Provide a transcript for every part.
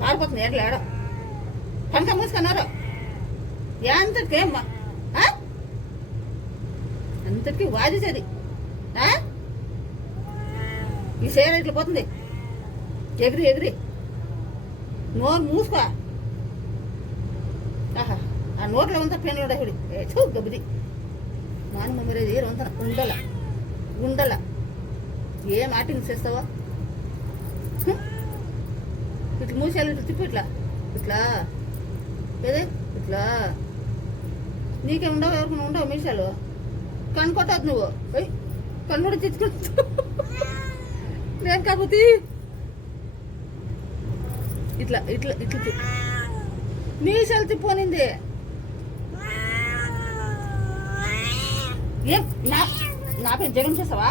పారిపోతుంది ఎట్లా ఏడో పంక మూసుకున్నారు ఎంతకేమ్మా అంతకి వాదిసేది ఈ సేర ఇట్లా పోతుంది ఎగిరి ఎగిరి నోరు మూసుకో ఆహా ఆ నోట్లో ఉంతా పెన్లు ఉండేది చూ గబ్బిది నాన్న మమ్మరేది వంత ఉండల ఉండల ఏం యాక్టింగ్ చేస్తావా ఇట్లా మూసేయాలి ఇట్లా తిప్పు ఇట్లా ఇట్లా ఏదే ఇట్లా నీకే ఉండవు ఎవరికి ఉండవు మీసాలు కనుకొట్టదు నువ్వు కన్ను కూడా తెచ్చుకుంటా నేను కాకపోతే ఇట్లా ఇట్లా ఇట్లా మీసాలు తిప్పోనింది ఏం నా పేరు జగన్ చేస్తావా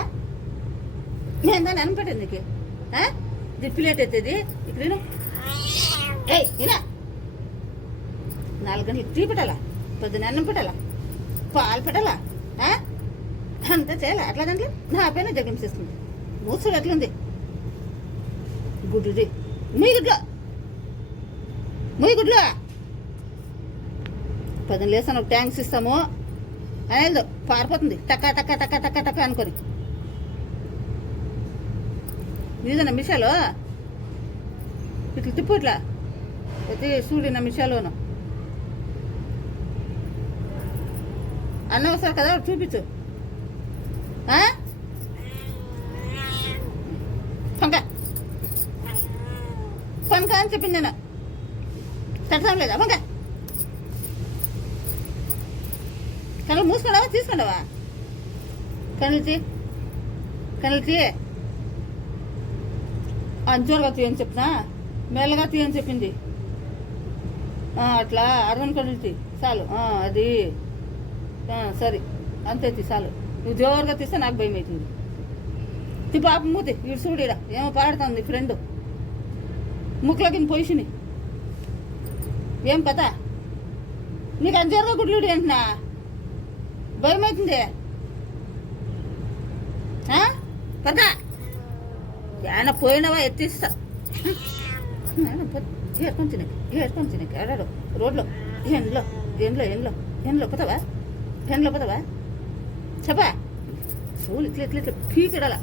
నేను దాన్ని అనిపెట్టాను నీకు ఇది ప్లేట్ ఎత్తేది ఇక్కడ ఏయ్ ఇలా 4 గంటలు టీ పెట్టాలా పొద్దున అన్నం పెట్టాలా పాలు పెట్టాలా అంతా చేయాలి అట్లా దాంట్లో నా పైన జగన్ చేస్తుంది మూసుడు ఎట్లుంది గుడ్లుది మీ గుడ్లు పొద్దున లేసాను ఒక ట్యాంక్స్ ఇస్తాము అనేది పారిపోతుంది టక్క టక్క టక్క టక్క టక్క అనుకొని ఇదేనా మిషాలు ఇట్లా తిప్పు ఇట్లా అయితే చూడు నా మిషాలోను అన్న వస్తారు కదా చూపించు పంక పంక అని చెప్పింది నేను తట్టడం లేదా పంక కళ్ళు మూసుకున్నావా తీసుకున్నావా కళ్ళు తీ అంచోరుగా తీయని చెప్పినా మెల్లగా తీయని చెప్పింది అట్లా అరవై కళ్ళు తీ చాలు అది సరే అంతే తీ చాలు నువ్వు జోరుగా తీస్తే నాకు భయం అవుతుంది తీ పాప మూతి ఇటు చూడిరా ఏమో పాడుతుంది ఫ్రెండ్ ముక్కులోకి పొయ్యి ఏం కథ నీకు అంచోరుగా గుడ్లు అంటున్నా భయం అవుతుంది కదా ఏమైనా పోయినవా ఎత్తిస్తా ఏర్కొంచి నీకు ఏడాడు రోడ్లో ఎండ్లో పోతావా చెప్పా చూడు ఇట్లా ఇట్లా ఇట్లా పీకిడాలా